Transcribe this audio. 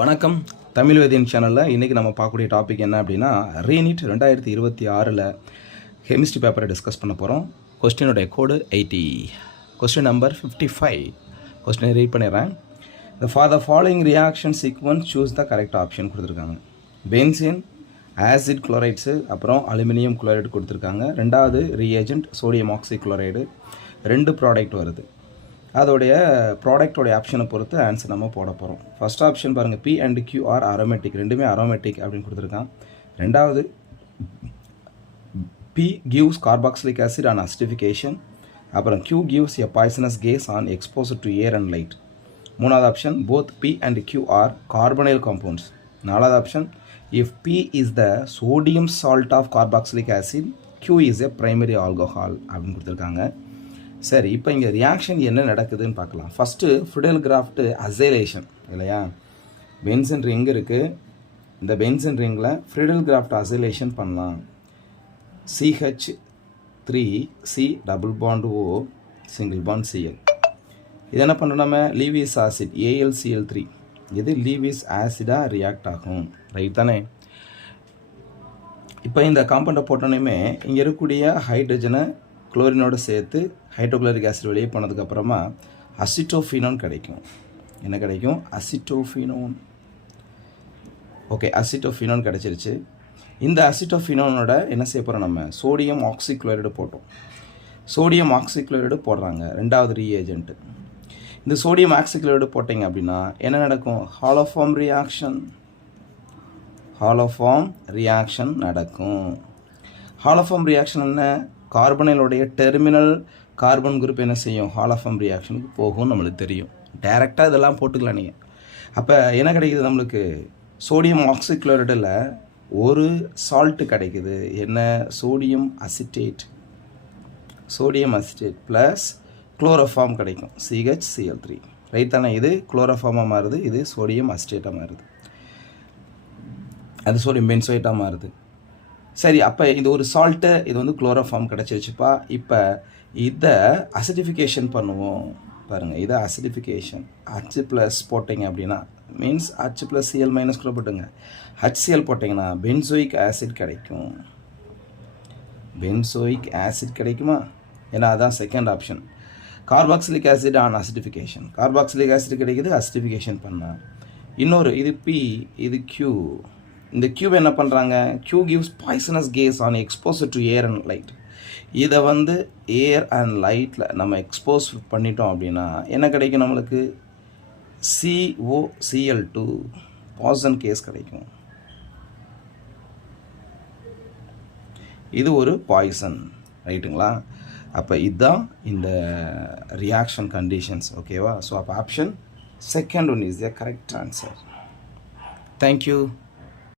வணக்கம் தமிழ் வேதியன் சேனலில் இன்றைக்கி நம்ம பார்க்கக்கூடிய டாபிக் என்ன அப்படின்னா ரீனிட் 2026 கெமிஸ்ட்ரி பேப்பரை டிஸ்கஸ் பண்ண போகிறோம். கொஸ்டினுடைய கோடு 80, கொஸ்டின் நம்பர் 55. கொஸ்டினை ரீட் பண்ணிடுறேன். For the following reaction sequence choose the correct option கொடுத்துருக்காங்க. பென்சின், ஆசிட் குளோரைட்ஸு, அப்புறம் அலுமினியம் குளோரைடு கொடுத்துருக்காங்க. ரெண்டாவது reagent sodium oxy chloride. 2 product வருது. அதோடைய ப்ராடக்டோடைய ஆப்ஷனை பொறுத்து ஆன்சர் நம்ம போட போகிறோம். ஃபர்ஸ்ட் ஆப்ஷன் பாருங்கள், P and Q are aromatic, ரெண்டுமே அரோமேட்டிக் அப்படின்னு கொடுத்துருக்கான். ரெண்டாவது P gives carboxylic acid on acidification, அப்புறம் Q gives a poisonous gas on exposure to air and light. மூணாவது option both P and Q are carbonyl compounds. நாலாவது option if P is the sodium salt of carboxylic acid, Q is a primary alcohol அப்படின்னு கொடுத்துருக்காங்க. சரி, இப்போ இங்கே reaction என்ன நடக்குதுன்னு பார்க்கலாம். ஃபஸ்ட்டு ஃபிடல் கிராஃப்ட் அசைலேஷன் இல்லையா? பென்சின் ரிங் இருக்குது. இந்த பென்சின் ரிங்கில் ஃபிடல் கிராஃப்ட் அசைலேஷன் பண்ணலாம். CH3C double bond O single bond Cl. இது என்ன பண்ணுறோம், நம்ம லீவிஸ் ஆசிட் AlCl3, இது லீவிஸ் ஆசிடாக ரியாக்ட் ஆகும். ரைட் தானே? இப்போ இந்த காம்பவுண்டை போட்டோன்னே இங்கே இருக்கக்கூடிய ஹைட்ரஜனை குளோரினோடு சேர்த்து ஹைட்ரோக்ளோரிக் ஆசிட் வெளியே போனதுக்கப்புறமா அசிட்டோஃபினோன் கிடைக்கும். என்ன கிடைக்கும்? அசிட்டோஃபினோன். ஓகே, அசிட்டோஃபினோன் கிடச்சிருச்சு. இந்த அசிட்டோஃபினோனோட என்ன செய்ய போகிறோம், நம்ம சோடியம் ஆக்சி குளோரைடு போட்டோம். சோடியம் ஆக்சி குளோரைடு போடுறாங்க, ரெண்டாவது ரீஏஜென்ட்டு. இந்த சோடியம் ஆக்சி குளோரைடு போட்டிங்க அப்படின்னா என்ன நடக்கும்? ஹாலோஃபார்ம் ரியாக்ஷன் நடக்கும். ஹாலோஃபார்ம் ரியாக்ஷன் என்ன? கார்பனைலோடைய டெர்மினல் கார்பன் குரூப் என்ன செய்யும்? ஹாலோஃபார்ம் ரியாக்ஷனுக்கு போகும். நம்மளுக்கு தெரியும். டைரெக்டாக இதெல்லாம் போட்டுக்கலாம் நீங்கள். அப்போ என்ன கிடைக்குது நம்மளுக்கு? சோடியம் ஆக்சிக்ளோரைடில் ஒரு சால்ட்டு கிடைக்குது. என்ன? சோடியம் அசிட்டேட் ப்ளஸ் குளோரோஃபார்ம் கிடைக்கும், CHCl3. ரைட் தானே? இது குளோரோஃபார்மாக மாறுது, இது சோடியம் அசிட்டேட்டாக மாறுது, அது சோடியம் பென்சோயேட்டாக மாறுது. சரி, அப்போ இது ஒரு சால்ட்டு, இது வந்து குளோரோஃபார்ம் கிடச்சிருச்சுப்பா. இப்போ இதை அசிடிஃபிகேஷன் பண்ணுவோம். பாருங்கள், இதை அசிடிஃபிகேஷன் H+ போட்டிங்க அப்படின்னா மீன்ஸ் H+Cl மைனஸ் கூட போட்டுங்க. HCl போட்டிங்கன்னா பென்சோயிக் ஆசிட் கிடைக்கும். பென்சோயிக் ஆசிட் கிடைக்குமா? ஏன்னா அதான் second option. Carboxylic acid on acidification, carboxylic acid கிடைக்குது, அசிடிஃபிகேஷன் பண்ணால். இன்னொரு இது P, இது Q. இந்த கியூப் என்ன பண்ணுறாங்க? Q gives poisonous gas on exposure to air and light. இதை வந்து ஏர் அண்ட் லைட்டில் நம்ம எக்ஸ்போஸ் பண்ணிட்டோம் அப்படின்னா என்ன கிடைக்கும் நம்மளுக்கு? COCl2 பாய்சன் கேஸ் கிடைக்கும். இது ஒரு பாய்சன். ரைட்டுங்களா? அப்போ இதுதான் இந்த ரியாக்ஷன் கண்டிஷன்ஸ். ஓகேவா? ஸோ அப்போ option second one is the correct answer. Thank you.